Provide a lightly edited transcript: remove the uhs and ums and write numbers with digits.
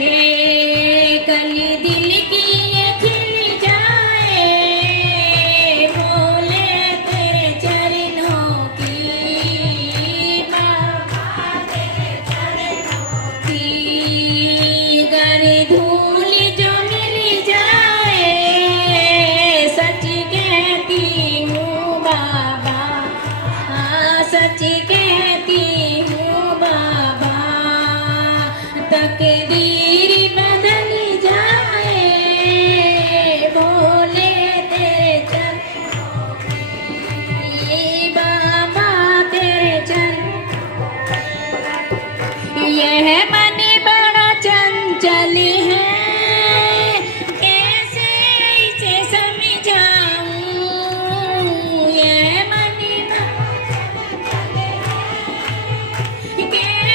ये कली दिल की ये खिल जाए बोले तेरे चरणों की बाबा तेरे चरणों की गर धूल जो मिल जाए सच कहती हूँ बाबा सच कहती हूँ बाबा तकदीर बदल जाए बोले तेरे चरणों की बाबा तेरे चरणों यह मन बड़ा चंचल है कैसे इसे समझाऊं यह मन बड़ा चंचल है